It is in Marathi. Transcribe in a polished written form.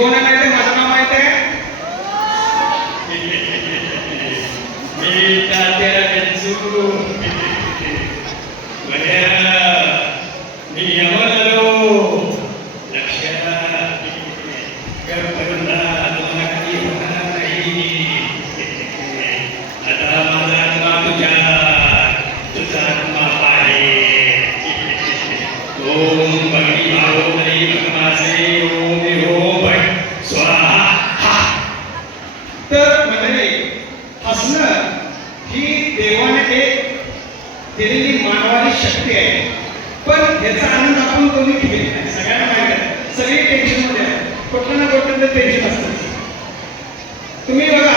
कोण आहे माहिती आहे? माझं नाव माहित आहे? मी तात्या गंजू. मी यमलो लक्षात कल्पना तुम्हाला काही होणार नाही. आता माझा आत्मा तुझा आत्मा आहे. ओम भगवी भावो हरी भगवासे ओम ओम भट स्वाहा. तर म्हणजे हसणं ही देवाने एक दिलेली मानवाची शक्ती आहे. पण याचा आनंद आपण कोणी घेत नाही. सगळ्यांना माहिती आहे, सगळी टेन्शन मध्ये आहे. कुठलं ना कुठलं तर टेन्शन असतं. तुम्ही बघा